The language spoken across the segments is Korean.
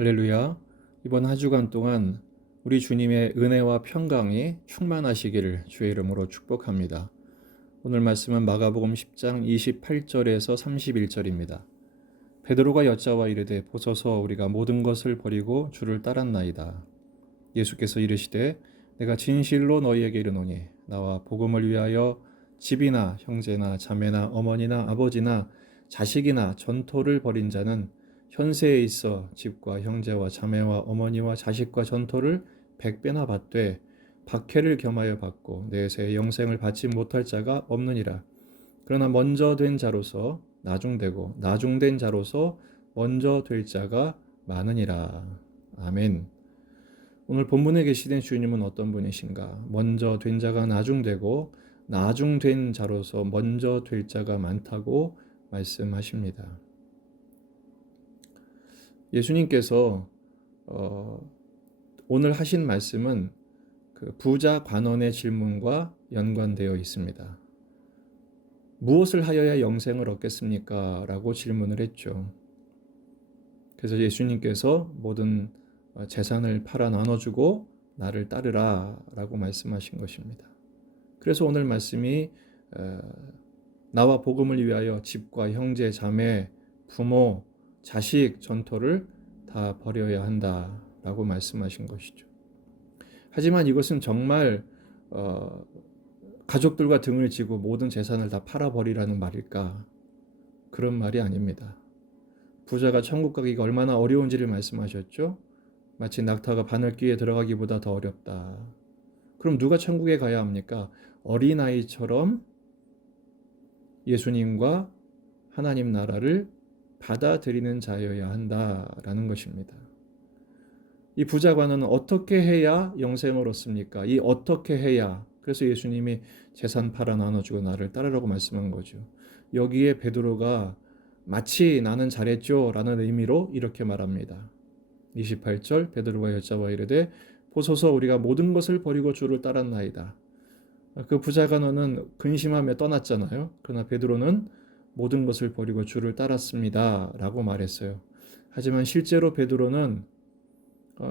할렐루야. 이번 한 주간 동안 우리 주님의 은혜와 평강이 충만하시기를 주의 이름으로 축복합니다. 오늘 말씀은 마가복음 10장 28절에서 31절입니다. 베드로가 여짜와 이르되 보소서 우리가 모든 것을 버리고 주를 따랐나이다. 예수께서 이르시되 내가 진실로 너희에게 이르노니 나와 복음을 위하여 집이나 형제나 자매나 어머니나 아버지나 자식이나 전토를 벌인 자는 현세에 있어 집과 형제와 자매와 어머니와 자식과 전토를 100배나 받되 박해를 겸하여 받고 내세의 영생을 받지 못할 자가 없느니라. 그러나 먼저 된 자로서 나중되고 나중된 자로서 먼저 될 자가 많으니라. 아멘. 오늘 본문에 계시된 주님은 어떤 분이신가? 먼저 된 자가 나중되고 나중된 자로서 먼저 될 자가 많다고 말씀하십니다. 예수님께서 오늘 하신 말씀은 그 부자 관원의 질문과 연관되어 있습니다. 무엇을 하여야 영생을 얻겠습니까? 라고 질문을 했죠. 그래서 예수님께서 모든 재산을 팔아 나눠주고 나를 따르라 라고 말씀하신 것입니다. 그래서 오늘 말씀이 나와 복음을 위하여 집과 형제, 자매, 부모, 자식, 전토를 다 버려야 한다라고 말씀하신 것이죠. 하지만 이것은 정말 가족들과 등을 지고 모든 재산을 다 팔아버리라는 말일까? 그런 말이 아닙니다. 부자가 천국 가기가 얼마나 어려운지를 말씀하셨죠? 마치 낙타가 바늘귀에 들어가기보다 더 어렵다. 그럼 누가 천국에 가야 합니까? 어린아이처럼 예수님과 하나님 나라를 받아들이는 자여야 한다라는 것입니다. 이 부자관은 어떻게 해야 영생을 얻습니까? 이 어떻게 해야, 그래서 예수님이 재산 팔아 나눠주고 나를 따르라고 말씀한 거죠. 여기에 베드로가 마치 나는 잘했죠 라는 의미로 이렇게 말합니다. 28절 베드로가 여짜와 이르되 보소서 우리가 모든 것을 버리고 주를 따랐나이다. 그 부자관원은 근심하며 떠났잖아요. 그러나 베드로는 모든 것을 버리고 주를 따랐습니다 라고 말했어요. 하지만 실제로 베드로는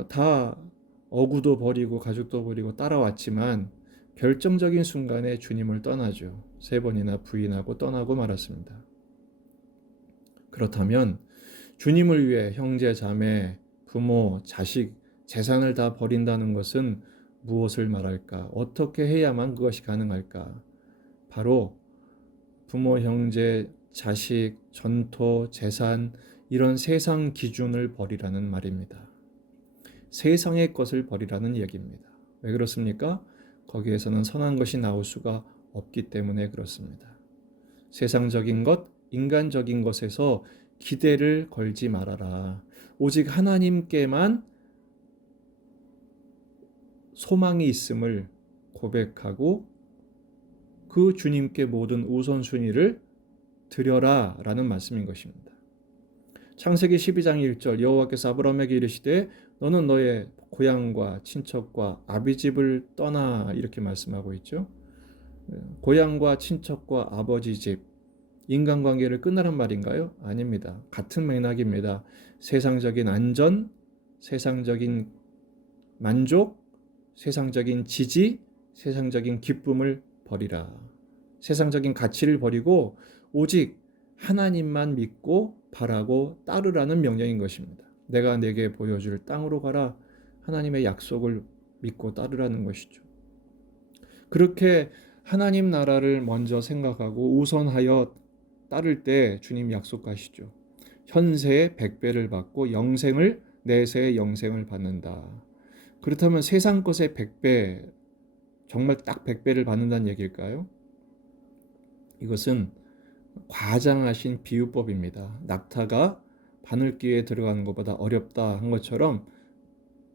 다 어구도 버리고 가족도 버리고 따라왔지만 결정적인 순간에 주님을 떠나죠. 3번이나 부인하고 떠나고 말았습니다. 그렇다면 주님을 위해 형제, 자매, 부모, 자식, 재산을 다 버린다는 것은 무엇을 말할까? 어떻게 해야만 그것이 가능할까? 바로 부모, 형제, 자식, 전토, 재산 이런 세상 기준을 버리라는 말입니다. 세상의 것을 버리라는 얘기입니다. 왜 그렇습니까? 거기에서는 선한 것이 나올 수가 없기 때문에 그렇습니다. 세상적인 것, 인간적인 것에서 기대를 걸지 말아라. 오직 하나님께만 소망이 있음을 고백하고 그 주님께 모든 우선순위를 드려라 라는 말씀인 것입니다. 창세기 12장 1절 여호와께서 아브라함에게 이르시되 너는 너의 고향과 친척과 아비집을 떠나 이렇게 말씀하고 있죠. 고향과 친척과 아버지 집, 인간관계를 끊으란 말인가요? 아닙니다. 같은 맥락입니다. 세상적인 안전, 세상적인 만족, 세상적인 지지, 세상적인 기쁨을 버리라. 세상적인 가치를 버리고 오직 하나님만 믿고 바라고 따르라는 명령인 것입니다. 내가 내게 보여줄 땅으로 가라. 하나님의 약속을 믿고 따르라는 것이죠. 그렇게 하나님 나라를 먼저 생각하고 우선하여 따를 때 주님 약속하시죠. 현세의 100배를 받고 영생을 내세의 영생을 받는다. 그렇다면 세상 것의 100배, 정말 딱 100배를 받는다는 얘기일까요? 이것은 과장하신 비유법입니다. 낙타가 바늘귀에 들어가는 것보다 어렵다 한 것처럼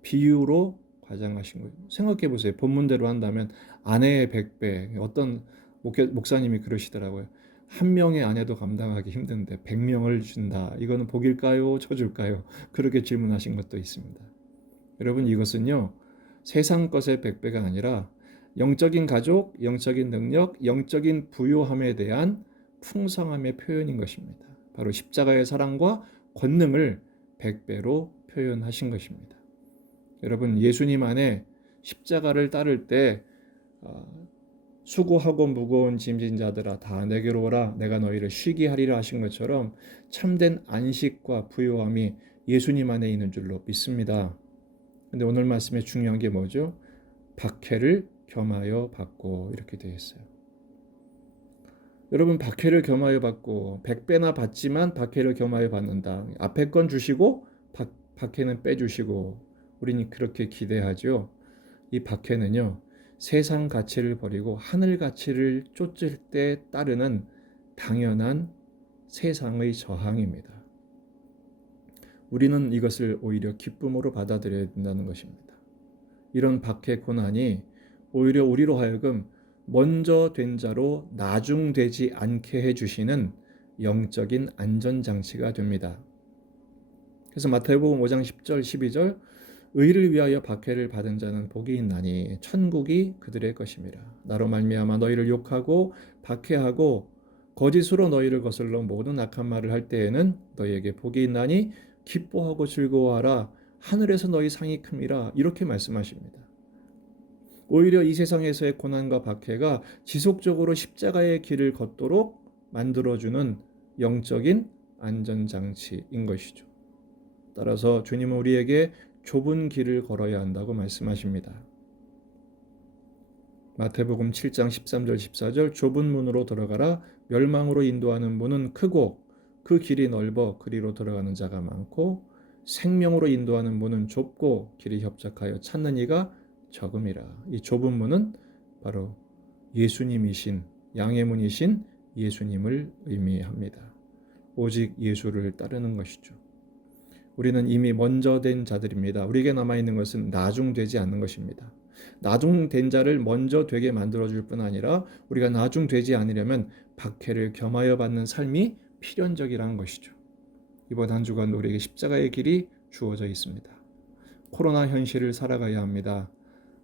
비유로 과장하신 거예요. 생각해 보세요. 본문대로 한다면 아내의 100배, 어떤 목사님이 그러시더라고요. 한 명의 아내도 감당하기 힘든데 100명을 준다. 이거는 복일까요? 저줄까요? 그렇게 질문하신 것도 있습니다. 여러분 이것은요. 세상 것의 100배가 아니라 영적인 가족, 영적인 능력, 영적인 부요함에 대한 풍성함의 표현인 것입니다. 바로 십자가의 사랑과 권능을 100배로 표현하신 것입니다. 여러분, 예수님 안에 십자가를 따를 때 수고하고 무거운 짐진 자들아 다 내게로 오라 내가 너희를 쉬게 하리라 하신 것처럼 참된 안식과 부요함이 예수님 안에 있는 줄로 믿습니다. 근데 오늘 말씀에 중요한 게 뭐죠? 박해를 겸하여 받고 이렇게 되어 있어요. 여러분, 박해를 겸하여 받고 100배나 받지만 박해를 겸하여 받는다. 앞에 건 주시고 박해는 빼주시고 우리는 그렇게 기대하죠. 이 박해는요, 세상 가치를 버리고 하늘 가치를 쫓을 때 따르는 당연한 세상의 저항입니다. 우리는 이것을 오히려 기쁨으로 받아들여야 된다는 것입니다. 이런 박해 고난이 오히려 우리로 하여금 먼저 된 자로 나중되지 않게 해주시는 영적인 안전장치가 됩니다. 그래서 마태복음 5장 10절 12절 의를 위하여 박해를 받은 자는 복이 있나니 천국이 그들의 것입니다. 나로 말미암아 너희를 욕하고 박해하고 거짓으로 너희를 거슬러 모든 악한 말을 할 때에는 너희에게 복이 있나니 기뻐하고 즐거워하라 하늘에서 너희 상이 큼이라 이렇게 말씀하십니다. 오히려 이 세상에서의 고난과 박해가 지속적으로 십자가의 길을 걷도록 만들어주는 영적인 안전장치인 것이죠. 따라서 주님은 우리에게 좁은 길을 걸어야 한다고 말씀하십니다. 마태복음 7장 13절 14절 좁은 문으로 들어가라 멸망으로 인도하는 문은 크고 그 길이 넓어 그리로 들어가는 자가 많고 생명으로 인도하는 문은 좁고 길이 협착하여 찾는 이가 적음이라. 이 좁은 문은 바로 예수님이신 양의 문이신 예수님을 의미합니다. 오직 예수를 따르는 것이죠. 우리는 이미 먼저 된 자들입니다. 우리에게 남아있는 것은 나중되지 않는 것입니다. 나중된 자를 먼저 되게 만들어줄 뿐 아니라 우리가 나중되지 않으려면 박해를 겸하여 받는 삶이 필연적이라는 것이죠. 이번 한 주간 우리에게 십자가의 길이 주어져 있습니다. 코로나 현실을 살아가야 합니다.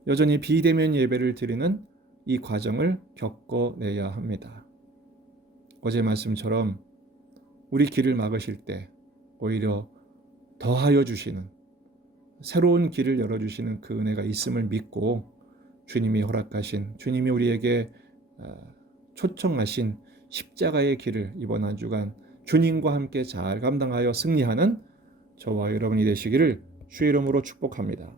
여전히 비대면 예배를 드리는 이 과정을 겪어내야 합니다. 어제 말씀처럼 우리 길을 막으실 때 오히려 더하여 주시는 새로운 길을 열어주시는 그 은혜가 있음을 믿고 주님이 허락하신 주님이 우리에게 초청하신 십자가의 길을 이번 한 주간 주님과 함께 잘 감당하여 승리하는 저와 여러분이 되시기를 주의 이름으로 축복합니다.